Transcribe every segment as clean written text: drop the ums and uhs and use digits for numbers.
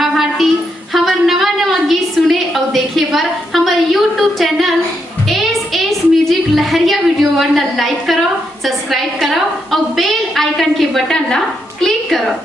राधा भारती। हमार नवा नवा गीत सुने और देखे पर हमार यूट्यूब चैनल एस म्यूजिक लहरिया वीडियो वन लाइक करो, सब्सक्राइब करो और बेल आइकन के बटन ला क्लिक करो।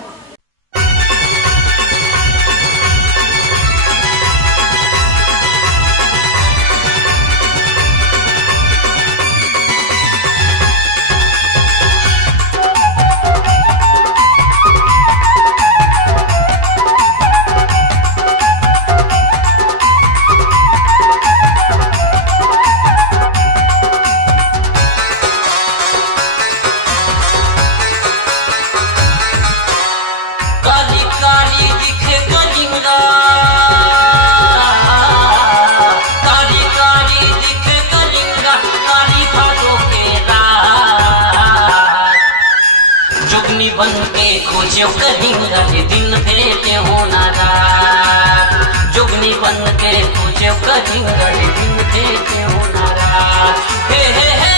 बन के खोजो कलिंगा दिन भेटे होना रात। जुगनी बन के खोजो कलिंगा दिन भेटे होना रात। हे हे हे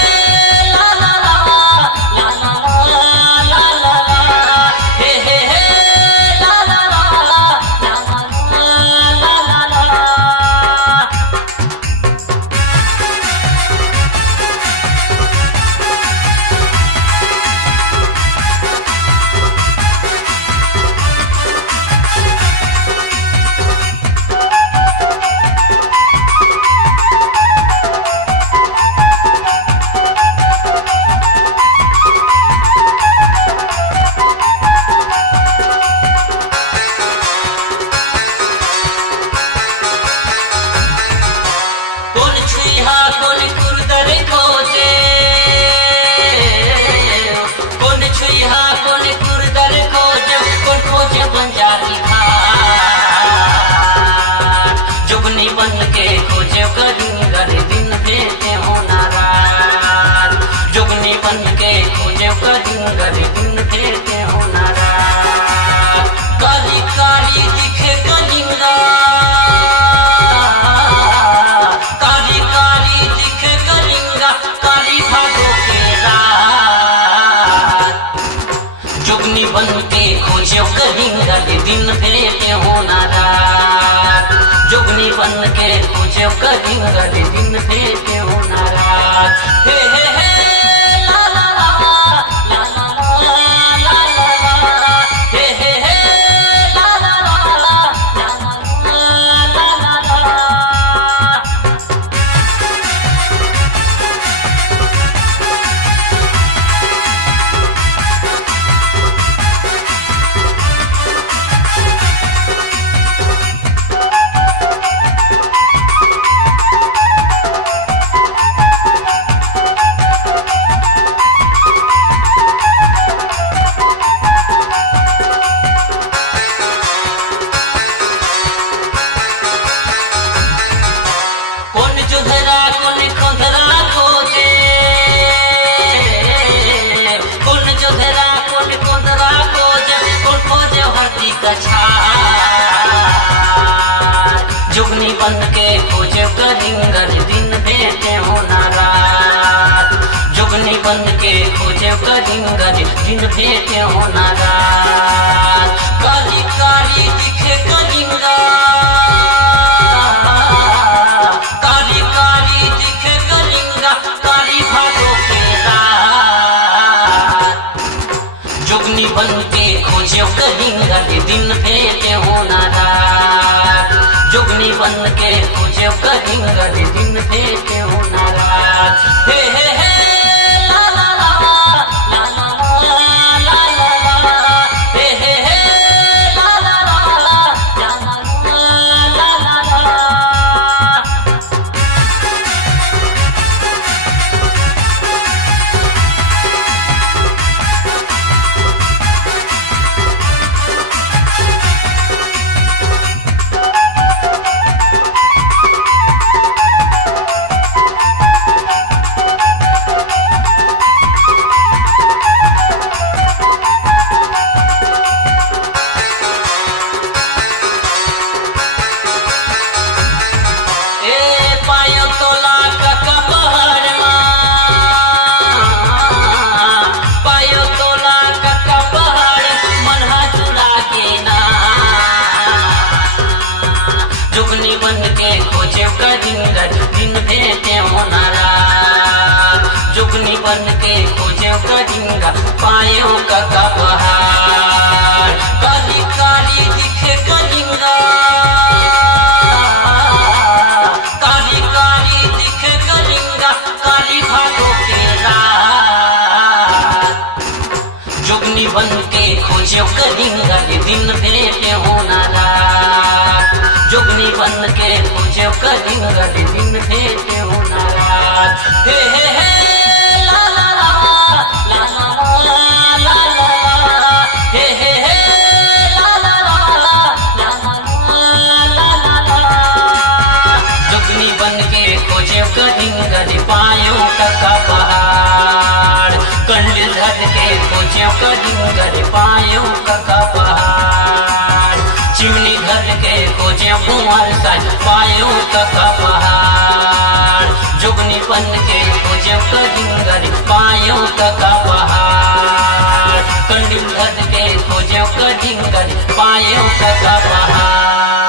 ला ला ला ला ला ला ला ला हे हे हे ला ला ला ला ला ला ला। जुगनी बन के खोजो कलिंगा दिन भेटे होना रात। जुगनी बन के खोजो कलिंगा दिन भेटे होना रात। काली काली दिखे कलिंगा, काली काली दिखे कलिंगा, काली भादों के रात। जुगनी बन के खोजो कलिंगा दिन भेटे होना रात। जुगनी बन के खोजो कलिंगा दिन भेटे होना रात। हे हे हे ला ला ला ला ला ला ला ला हे हे हे ला ला ला ला ला ला ला ला। जुगनी बन के खोजो कलिंगा दिन भेटे होना रात। जुगनी बन के खोजो कलिंगा दिन भेटे होना रात। काली काली दिखे कलिंगा, काली काली दिखे कलिंगा, काली भादों के रात। जुगनी बन के खोजो कलिंगा दिन भेटे होना रात। जुगनी बन के खोजो कलिंगा दिन भेटे होना रात। हे हे हे ला ला ला ला ला ला ला ला हे हे हे ला ला ला ला ला ला ला ला। भेटे होनारा जुगनी बन के खोजे करिंगा पायो का बहार काली काली दिखे करिंगा काली काली दिखे करिंगा काली भादों के रात जुगनी बन के खोजे करिंगा ये दिन भेटे होनारा जुगनी बन के खोजे करिंगा ये दिन भेटे होनारा हे हे हे ला ला ला ला ला ला ला हे हे हे ला ला ला ला ला ला जुगनी बन के खोजे करिंगा ये पायो का पहाड़ कंडिल धर के खोजे करिंगा ये पायो का पहाड़ चिमनी घर के खोजे कुंवर साज पायो का पहाड़ जुगनी बन के खोजे करिंगा ये पायो का पहाड़ कंडिल घर के खोजे करिंगा ये पायो का पहाड़।